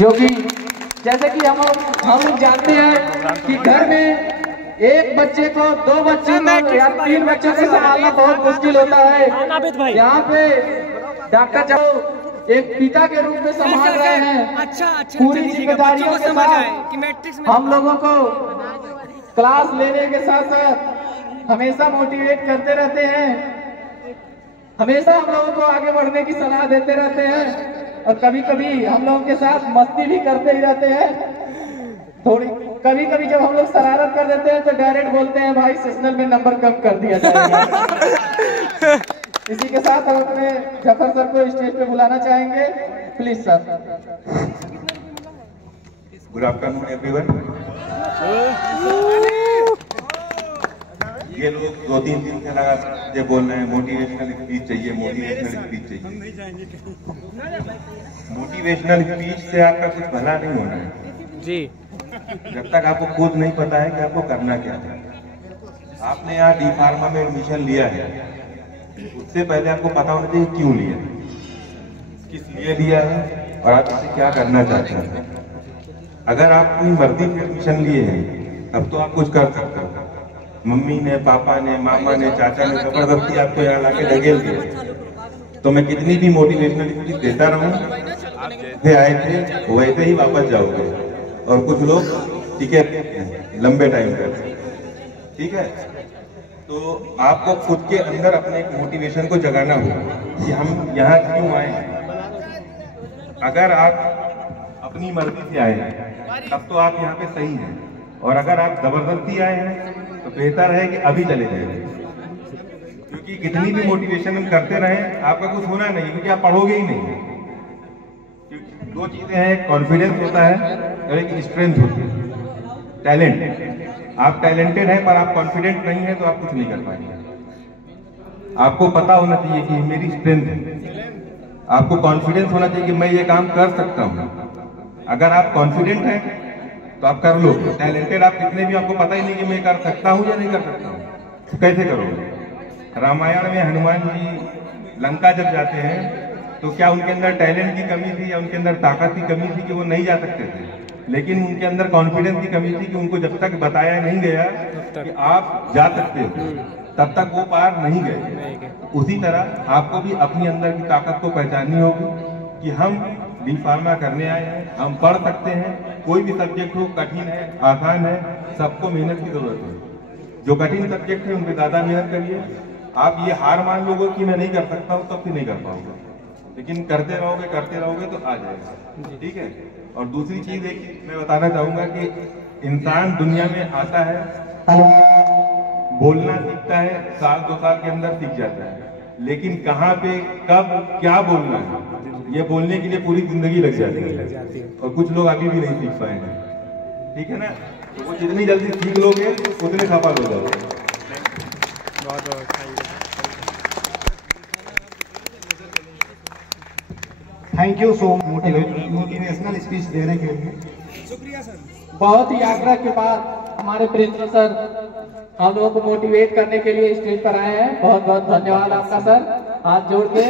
जो कि जैसे कि हम लोग जानते हैं कि घर में एक बच्चे को, दो बच्चे को या तीन बच्चों को संभालना बहुत मुश्किल होता है। यहाँ पे डॉक्टर साहब एक पिता के रूप में संभाल रहे हैं। पूरी जिम्मेदारियों के साथ हम लोगों को क्लास लेने के साथ साथ हमेशा मोटिवेट करते रहते हैं, हमेशा हम लोगों को आगे बढ़ने की सलाह देते रहते हैं और कभी कभी हम लोगों के साथ मस्ती भी करते ही रहते हैं। थोड़ी कभी कभी जब हम लोग शरारत कर देते हैं तो डायरेक्ट बोलते हैं भाई सेशनल में नंबर कम कर दिया जाएगा। इसी के साथ हम अपने जफर सर को स्टेज पे बुलाना चाहेंगे, please sir. Good afternoon everyone. ये लोग 2-3 दिन से लगा ये बोल रहे हैं मोटिवेशनल स्पीच चाहिए, मोटिवेशनल स्पीच चाहिए। मोटिवेशनल स्पीच से आपका कुछ भला नहीं होना है जी, जब तक आपको खुद नहीं पता है कि आपको करना क्या है। आपने यहाँ डी फार्मा में एडमिशन लिया है, उससे पहले आपको पता होना चाहिए क्यों लिया, किस लिए लिया है और आप इससे क्या करना चाहते हैं। अगर आप अपनी मर्जी से एडमिशन लिए हैं तब तो आप कुछ कर सकते हो। मम्मी ने, पापा ने, मामा ने, चाचा ने जबरदस्ती आपको यहाँ लाके ढकेल दिया तो मैं कितनी भी मोटिवेशनल स्पीच देता रहूं, आप जैसे आए थे वैसे ही वापस जाओगे। और कुछ लोग टिके लंबे टाइम तक, ठीक है। तो आपको खुद के अंदर अपने एक मोटिवेशन को जगाना होगा कि हम यहाँ क्यों आए हैं। अगर आप अपनी मर्जी से आए हैं तब तो आप यहाँ पे सही हैं, और अगर आप जबरदस्ती आए हैं तो बेहतर है कि अभी चले जाए, क्योंकि कितनी भी मोटिवेशन हम करते रहें आपका कुछ होना नहीं, क्योंकि आप पढ़ोगे ही नहीं। क्योंकि 2 चीजें हैं, कॉन्फिडेंस होता है और एक स्ट्रेंथ होती है, टैलेंट। आप टैलेंटेड हैं पर आप कॉन्फिडेंट नहीं है तो आप कुछ नहीं कर पाएंगे। आपको पता होना चाहिए कि मेरी स्ट्रेंथ है, आपको कॉन्फिडेंस होना चाहिए कि मैं ये काम कर सकता हूँ। अगर आप कॉन्फिडेंट हैं तो आप कर लो। टैलेंटेड आप कितने भी, आपको पता ही नहीं कि मैं कर सकता हूँ या नहीं कर सकता हूँ, तो कैसे करोगे। रामायण में हनुमान जी लंका जब जाते हैं तो क्या उनके अंदर टैलेंट की कमी थी या उनके अंदर ताकत की कमी थी कि वो नहीं जा सकते थे, लेकिन उनके अंदर कॉन्फिडेंस की कमी थी कि उनको जब तक बताया नहीं गया कि आप जा सकते हो तब तक वो पार नहीं गए। उसी तरह आपको भी अपनी अंदर की ताकत को पहचाननी होगी कि हम डी फार्मा करने आए हैं, हम पढ़ सकते हैं। कोई भी सब्जेक्ट हो, कठिन है, आसान है, सबको मेहनत की जरूरत है। जो कठिन सब्जेक्ट है उन पे ज्यादा मेहनत करिए। आप ये हार मान लोगे कि मैं नहीं कर सकता हूँ तब भी नहीं कर पाओगे, लेकिन करते रहोगे तो आ जाएगा, ठीक है। और दूसरी चीज एक मैं बताना चाहूंगा कि इंसान दुनिया में आता है, बोलना सीखता है, 1-2 साल के अंदर सीख जाता है, लेकिन कहाँ पे कब क्या बोलना है ये बोलने के लिए पूरी जिंदगी लग जाती है। और कुछ लोग अभी भी नहीं सीख पाए हैं, ठीक है ना। तो वो जितनी जल्दी सीख लोगे उतने सफल हो जाओगे। Thank you so much motivational speech देने के लिए। शुक्रिया सर। बहुत ही आग्रह के बाद हमारे प्रिंसिपल सर हम लोगों को मोटिवेट करने के लिए स्टेज पर आए हैं। बहुत बहुत धन्यवाद आपका सर, हाथ जोड़ के।